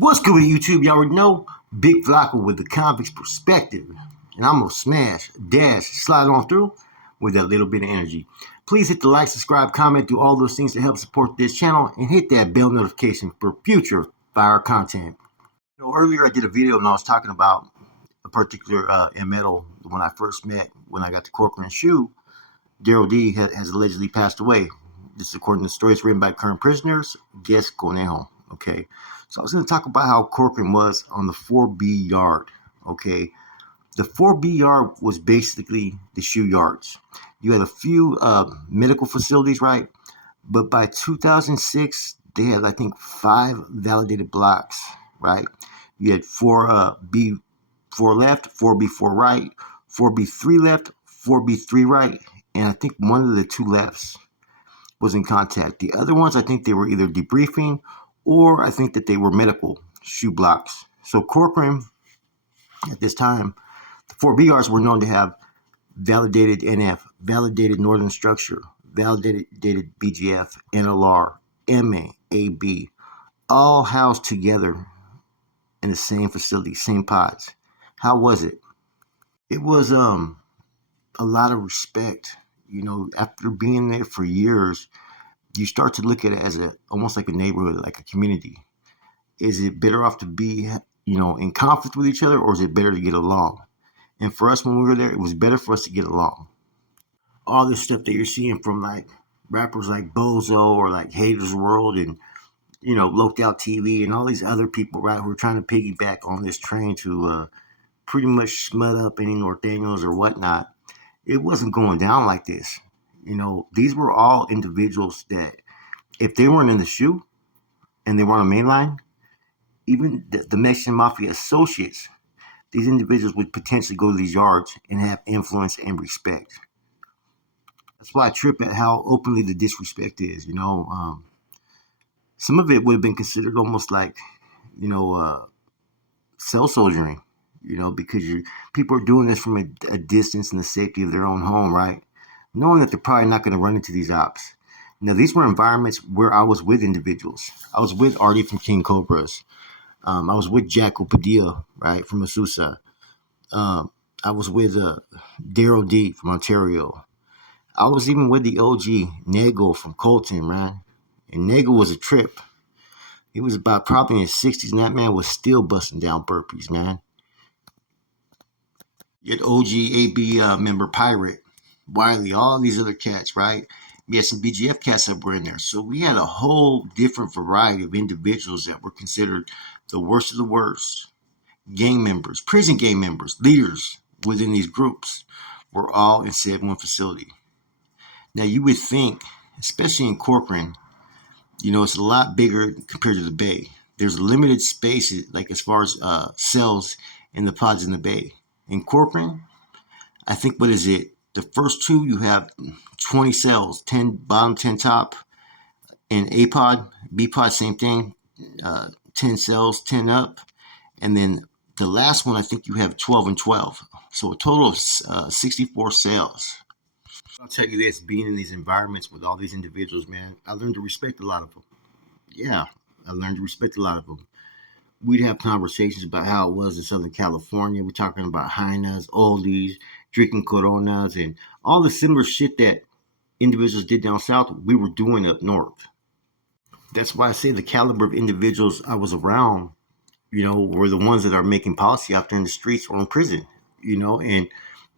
What's good with YouTube? You already know Big Flocka with the Convicts perspective. And I'm going to smash, dash, slide on through with that little bit of energy. Please hit the like, subscribe, comment, do all those things to help support this channel, and hit that bell notification for future fire content. Earlier I did a video and I was talking about a particular metal when I first met, when I got the Corcoran shoe. Daryl D has allegedly passed away. This is according to stories written by current prisoners. Guess Conejo. Okay, so I was going to talk about how Corcoran was on the 4B yard. Okay, the 4B yard was basically the shoe yards. You had a few medical facilities, right? But by 2006, they had, I think, 5 validated blocks, right? You had 4B4 left, 4B4 right, 4B3 left, 4B3 right, and I think one of the 2 lefts was in contact. The other ones, I think they were either debriefing or I think that they were medical shoe blocks. So Corcoran, at this time, the 4B yards were known to have validated NF, validated Northern Structure, validated BGF, NLR, MA, AB, all housed together in the same facility, same pods. How was it? It was a lot of respect. You know, after being there for years, you start to look at it as almost like a neighborhood, like a community. Is it better off to be, in conflict with each other, or is it better to get along? And for us, when we were there, it was better for us to get along. All this stuff that you're seeing from like rappers like Bozo or like Haters World and Lockout TV and all these other people, right, who are trying to piggyback on this train to pretty much smut up any Norteños or whatnot. It wasn't going down like this. These were all individuals that if they weren't in the shoe and they were on the main line, even the Mexican Mafia associates, these individuals would potentially go to these yards and have influence and respect. That's why I trip at how openly the disrespect is. Some of it would have been considered almost like, cell soldiering, because people are doing this from a distance in the safety of their own home, right? Knowing that they're probably not going to run into these ops. Now, these were environments where I was with individuals. I was with Artie from King Cobras. I was with Jacko Padilla, right, from Azusa. I was with Daryl D from Ontario. I was even with the OG Nego from Colton, man. And Nego was a trip. He was about probably in his 60s, and that man was still busting down burpees, man. You had OG AB member Pirate, Wiley, all these other cats, right? We had some BGF cats that were in there. So we had a whole different variety of individuals that were considered the worst of the worst. Gang members, prison gang members, leaders within these groups were all in said one facility. Now you would think, especially in Corcoran, it's a lot bigger compared to the Bay. There's limited space, like as far as cells in the pods in the Bay. In Corcoran, I think, what is it? The first 2, you have 20 cells, 10 bottom, 10 top. In A pod, B pod, same thing, 10 cells, 10 up. And then the last one, I think you have 12 and 12. So a total of 64 cells. I'll tell you this, being in these environments with all these individuals, man, I learned to respect a lot of them. Yeah, I learned to respect a lot of them. We'd have conversations about how it was in Southern California. We're talking about Heinas, oldies, drinking Coronas, and all the similar shit that individuals did down south, we were doing up north. That's why I say the caliber of individuals I was around, were the ones that are making policy out there in the streets or in prison, and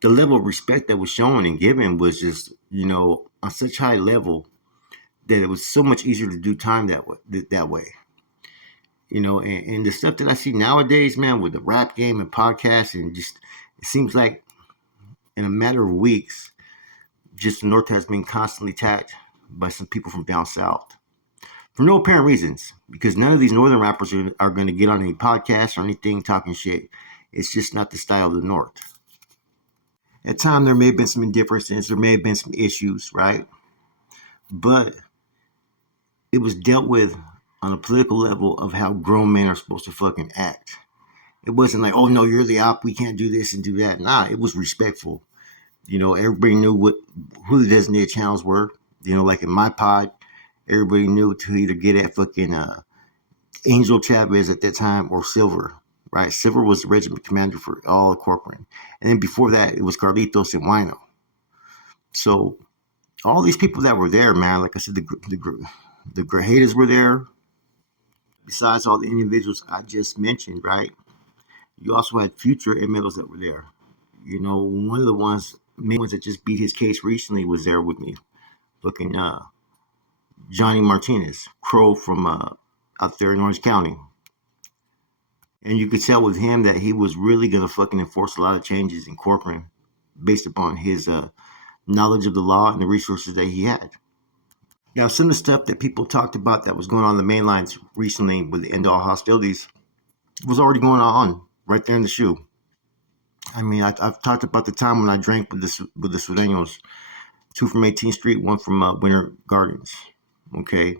the level of respect that was shown and given was just, on such high level that it was so much easier to do time that way. And the stuff that I see nowadays, man, with the rap game and podcasts, and just, it seems like in a matter of weeks, just the North has been constantly attacked by some people from down south. For no apparent reasons, because none of these northern rappers are going to get on any podcasts or anything talking shit. It's just not the style of the North. At times, there may have been some indifferences, there may have been some issues, right? But it was dealt with on a political level of how grown men are supposed to fucking act. It wasn't like, oh no, you're the op, we can't do this and do that. Nah, it was respectful. Everybody knew who the designated channels were. Like in my pod, everybody knew to either get at fucking Angel Chavez at that time, or Silver, right? Silver was the regiment commander for all of Corcoran. And then before that, it was Carlitos and Wino. So all these people that were there, man, like I said, the Grajedas were there. Besides all the individuals I just mentioned, right? You also had future inmates that were there. You know, one of the main ones that just beat his case recently was there with me. Looking, Johnny Martinez, Crow from out there in Orange County. And you could tell with him that he was really going to fucking enforce a lot of changes in Corcoran based upon his knowledge of the law and the resources that he had. Now, some of the stuff that people talked about that was going on the main lines recently with the end all hostilities was already going on right there in the shoe. I mean, I've talked about the time when I drank with the Sureños, 2 from 18th Street, 1 from Winter Gardens. Okay,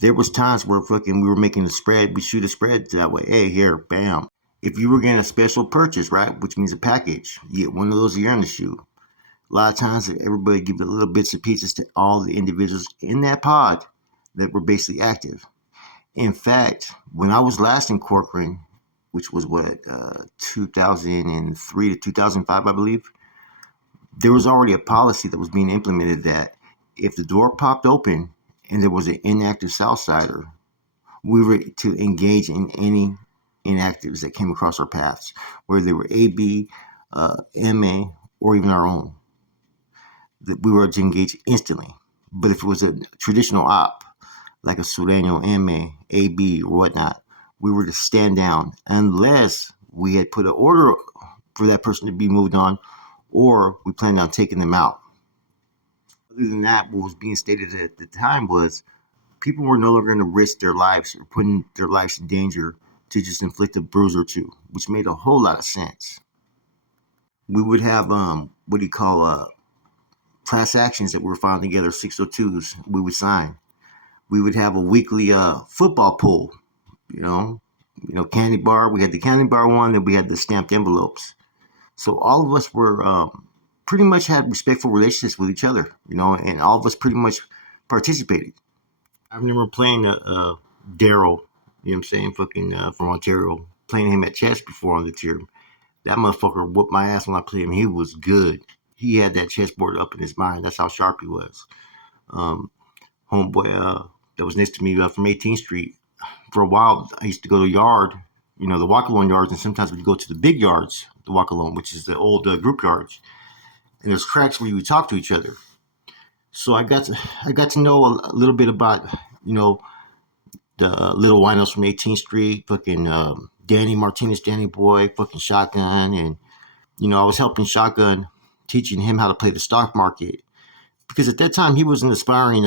there was times where fucking we were making a spread. We shoot a spread that way. Hey, here, bam. If you were getting a special purchase, right, which means a package, you get one of those a year in the shoe. A lot of times, everybody give the little bits of pieces to all the individuals in that pod that were basically active. In fact, when I was last in Corcoran, which was 2003 to 2005, I believe, there was already a policy that was being implemented that if the door popped open and there was an inactive Southsider, we were to engage in any inactives that came across our paths, whether they were AB, MA, or even our own. That we were to engage instantly. But if it was a traditional op, like a Sureño, MA, AB, or whatnot, we were to stand down unless we had put an order for that person to be moved on, or we planned on taking them out. Other than that, what was being stated at the time was people were no longer going to risk their lives or putting their lives in danger to just inflict a bruise or two, which made a whole lot of sense. We would have what do you call class actions that we were filing together, 602s. We would sign. We would have a weekly football pool. You know, candy bar. We had the candy bar one, then we had the stamped envelopes. So all of us were pretty much had respectful relationships with each other. You know, and all of us pretty much participated. I remember playing Daryl. You know what I'm saying? Fucking from Ontario, playing him at chess before on the tier. That motherfucker whooped my ass when I played him. He was good. He had that chessboard up in his mind. That's how sharp he was. Homeboy that was next to me from 18th Street. For a while, I used to go to yard, you know, the walk-alone yards, and sometimes we'd go to the big yards, the walk-alone, which is the old group yards. And there's cracks where you would talk to each other. So I got to know a little bit about, you know, the little winos from 18th Street, fucking Danny Martinez, Danny Boy, fucking Shotgun, and you know, I was helping Shotgun, teaching him how to play the stock market, because at that time he wasn't aspiring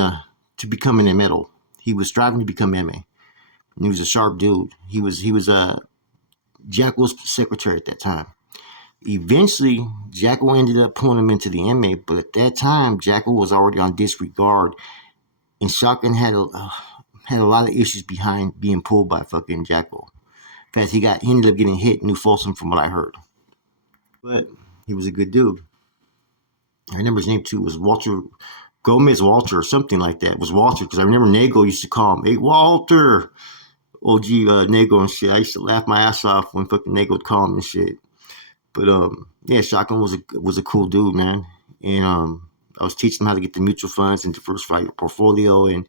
to become an metal. He was striving to become MA. And he was a sharp dude. He was Jack Will's secretary at that time. Eventually, Jackal ended up pulling him into the MA, but at that time, Jackal was already on disregard, and Shotgun had a lot of issues behind being pulled by fucking Jackal. In fact, he ended up getting hit in New Folsom, from what I heard. But he was a good dude. I remember his name too was Walter Gomez Walter or something like that. It was Walter because I remember Nego used to call him, "Hey Walter." OG Nego and shit. I used to laugh my ass off when fucking Nego would call him and shit. But yeah, Shotgun was a cool dude, man. And I was teaching him how to get the mutual funds and diversify your portfolio. And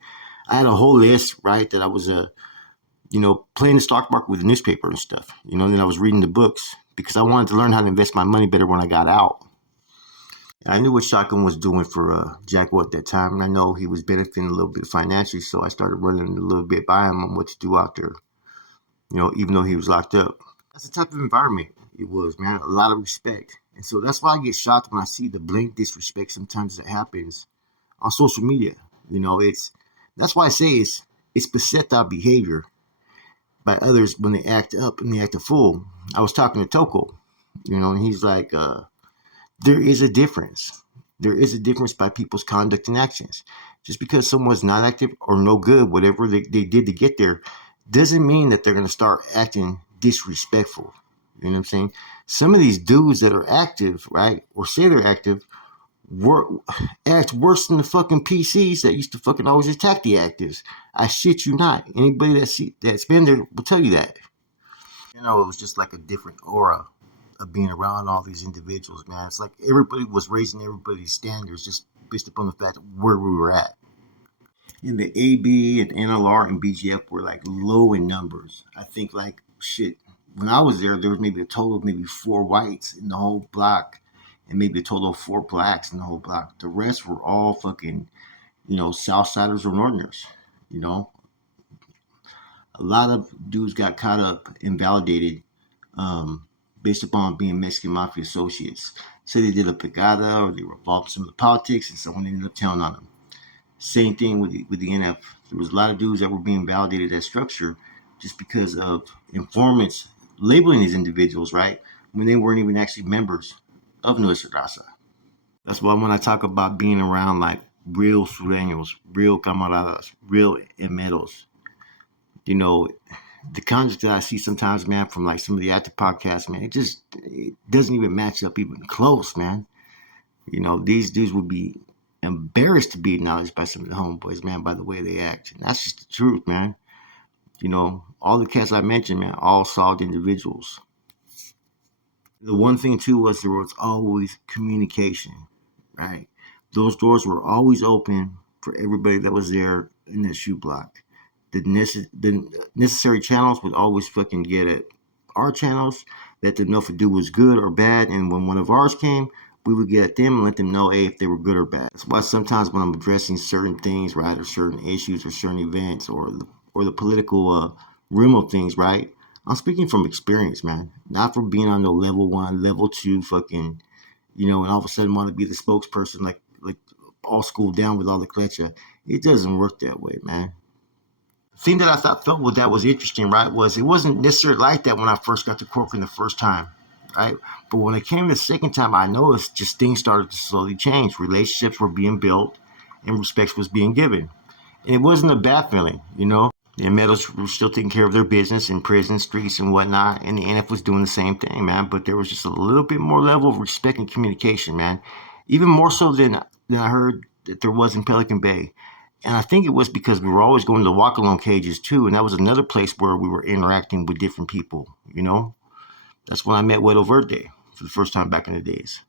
I had a whole list, right, that I was you know, playing the stock market with the newspaper and stuff. You know, and then I was reading the books because I wanted to learn how to invest my money better when I got out. I knew what Shotgun was doing for Jackal at that time, and I know he was benefiting a little bit financially, so I started running a little bit by him on what to do out there, you know, even though he was locked up. That's the type of environment it was, man, a lot of respect. And so that's why I get shocked when I see the blatant disrespect sometimes that happens on social media. You know, that's why I say it's peseta behavior by others when they act up and they act a fool. I was talking to Toko, you know, and he's like, there is a difference. There is a difference by people's conduct and actions. Just because someone's not active or no good, whatever they did to get there, doesn't mean that they're going to start acting disrespectful. You know what I'm saying? Some of these dudes that are active, right, or say they're active, act worse than the fucking PCs that used to fucking always attack the actors. I shit you not. Anybody that's been there will tell you that. It was just like a different aura of being around all these individuals, man. It's like everybody was raising everybody's standards just based upon the fact of where we were at. And the AB and NLR and BGF were like low in numbers. I think like shit. When I was there was maybe a total of maybe 4 whites in the whole block, and maybe a total of 4 blacks in the whole block. The rest were all fucking, Southsiders or Northerners. You know, a lot of dudes got caught up, invalidated, based upon being Mexican mafia associates. So they did a picada or they were involved in some of the politics, and someone ended up telling on them. Same thing with the NF. There was a lot of dudes that were being validated as structure just because of informants labeling these individuals, right, when they weren't even actually members of Nuestra Raza. That's why when I talk about being around like real sureños, real camaradas, real emeros, you know, the content that I see sometimes, man, from like some of the active podcasts, man, it doesn't even match up even close, man. These dudes would be embarrassed to be acknowledged by some of the homeboys, man, by the way they act. And that's just the truth, man. All the cats I mentioned, man, all solid individuals. The one thing too was there was always communication, right? Those doors were always open for everybody that was there in that shoe block. The necessary channels would always fucking get at our channels, let them know if a dude was good or bad, and when one of ours came, we would get at them and let them know, hey, if they were good or bad. That's why sometimes when I'm addressing certain things, right, or certain issues or certain events or the political realm of things, right, I'm speaking from experience, man, not from being on the level 1, level 2, fucking, and all of a sudden want to be the spokesperson, like all schooled down with all the klecha. It doesn't work that way, man. The thing that I felt with that was interesting, right, was it wasn't necessarily like that when I first got to Corcoran the first time, right? But when it came the second time, I noticed just things started to slowly change. Relationships were being built and respect was being given. And it wasn't a bad feeling, The medals were still taking care of their business in prison, streets, and whatnot. And the NF was doing the same thing, man. But there was just a little bit more level of respect and communication, man. Even more so than I heard that there was in Pelican Bay. And I think it was because we were always going to walk-along cages, too. And that was another place where we were interacting with different people, That's when I met Wedo Verde for the first time back in the days.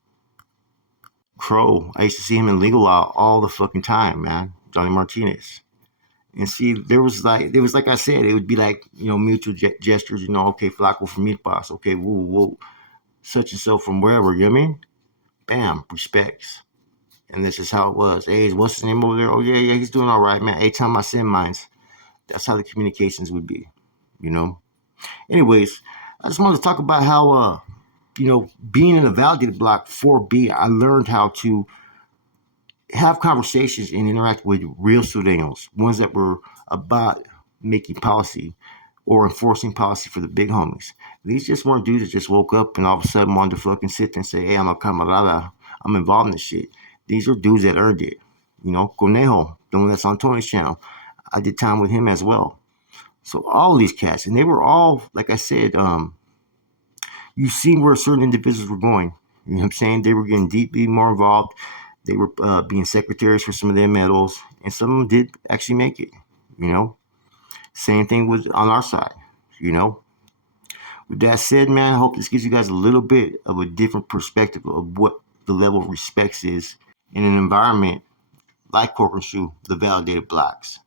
Crow, I used to see him in Legal Law all the fucking time, man. Johnny Martinez. And see, there was like I said, it would be like, mutual gestures, okay, Flaco from Milpas, okay, whoa, such and so from wherever, you know what I mean? Bam, respects. And this is how it was. Hey, what's his name over there? Oh, yeah, he's doing all right, man. Hey, time I send mines. That's how the communications would be, Anyways, I just wanted to talk about how, being in a validated block 4B, I learned how to have conversations and interact with real Sureños, ones that were about making policy or enforcing policy for the big homies. These just weren't dudes that just woke up and all of a sudden wanted to fucking sit there and say, hey, I'm a camarada, I'm involved in this shit. These are dudes that earned it. Conejo, the one that's on Tony's channel, I did time with him as well. So all of these cats, and they were all, like I said, you seen where certain individuals were going. You know what I'm saying? They were getting deeply more involved. They were being secretaries for some of their medals, and some of them did actually make it, Same thing was on our side, With that said, man, I hope this gives you guys a little bit of a different perspective of what the level of respects is in an environment like Corcoran Shoe, the validated blocks.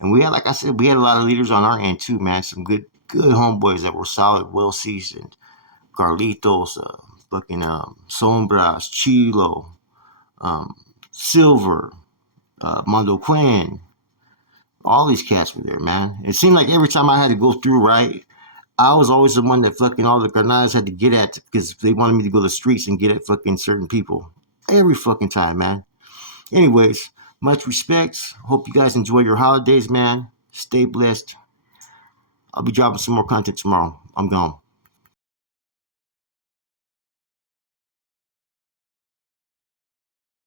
And we had, like I said, we had a lot of leaders on our end too, man. Some good homeboys that were solid, well seasoned. Carlitos, fucking Sombras, Chilo, Silver, Mondo Quinn, all these cats were there, man. It seemed like every time I had to go through, right, I was always the one that fucking all the carnadas had to get at because they wanted me to go to the streets and get at fucking certain people. Every fucking time, man. Anyways, much respects. Hope you guys enjoy your holidays, man. Stay blessed. I'll be dropping some more content tomorrow. I'm gone.